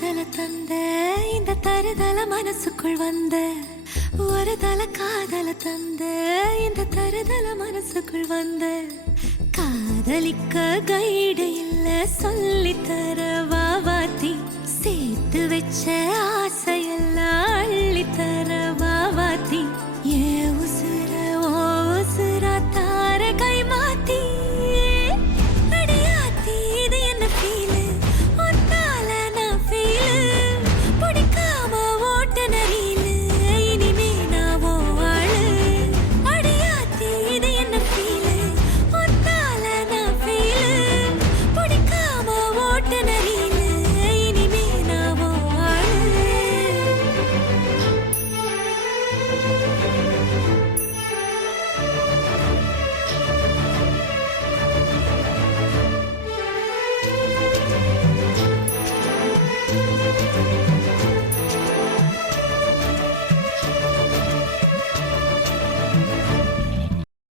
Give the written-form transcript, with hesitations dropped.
காதல தந்த இந்த தருதல மனசுக்குள் வந்த ஒரு தல காதல தந்த இந்த தருதல மனசுக்குள் வந்த காதலிக்க கைடு இல்ல சொல்லித்தர